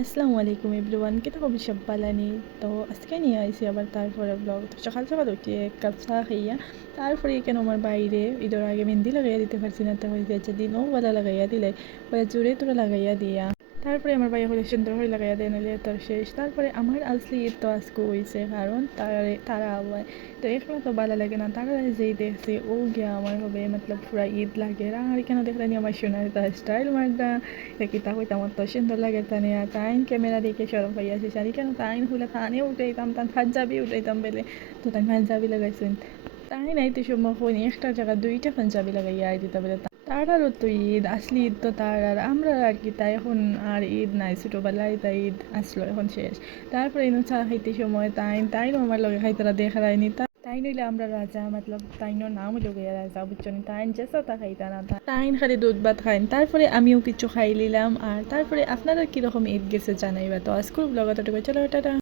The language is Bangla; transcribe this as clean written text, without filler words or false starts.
আসসালামু আলাইকুম এভরিওয়ান, কি খবর সব বালানি? তো আজকে নিয়ে আইছি আবার তারপরে ব্লগ। তো সকাল সকাল উঠে এক কাপ চা খাইয়া তারপরে কেন আমার বাইরে ঈদের আগে মেহেন্দি লাগাইয়া দিতে পারছি না, তো হয়েছে যে দিনও বেলা লাগাইয়া দিলে বলে জোরে তোরে লাগাইয়া দিয়া তারপরে আমার ভাইয়া হলে সুন্দর করে লাগাইয়া দেয়, নিলে তোর শেষ। তারপরে আমার আসলে ঈদ তো আজকে হয়েছে, কারণ তারা আবার তো একলা তো ভালো লাগে না, তারা যেই দেখছে ও গিয়া আমার হবে মতলব পুরা ঈদ লাগে। আর কেন দেখলানি আমার সোনার তার স্টাইল মারদা দেখি তা হইতে আমার তো সুন্দর লাগে তানে। আর তাইন ক্যামেরা দেখে সরম পাইয়াছে শাড়ি কেন তাইন হলে তানে উঠাইতাম, তান পাঞ্জাবি উঠাইতাম বেলে, তো তাই পাঞ্জাবি লাগাইছেন। তাই নাই তো সময় হয়নি, একটা জায়গা দুইটা পাঞ্জাবি লাগাইয়া আই দিতে বলে। তারারও তো ঈদ, আসলি ঈদ তো তার আর আমরা আর কি, তাই এখন আর ঈদ নাই, ছোটোবেলায় তাই ঈদ আসলো এখন শেষ। তারপরে ইনো চা খাইতে সময় তাইনও আমার লগে খাই তারা দেখারায়নি, তাই নইলে আমরা রাজা মতলব তাইনোর নাম হইল গিয়া রাজা, বুঝছো নি? তাইন চেষ্টা তা খাইতা না, তাইন খালি দুধ ভাত খাইন। তারপরে আমিও কিছু খাই নিলাম। আর তারপরে আপনারা কীরকম ঈদ গেছে জানাইবা। তো আজকের ব্লগ এতটুকু, চলো টাটা।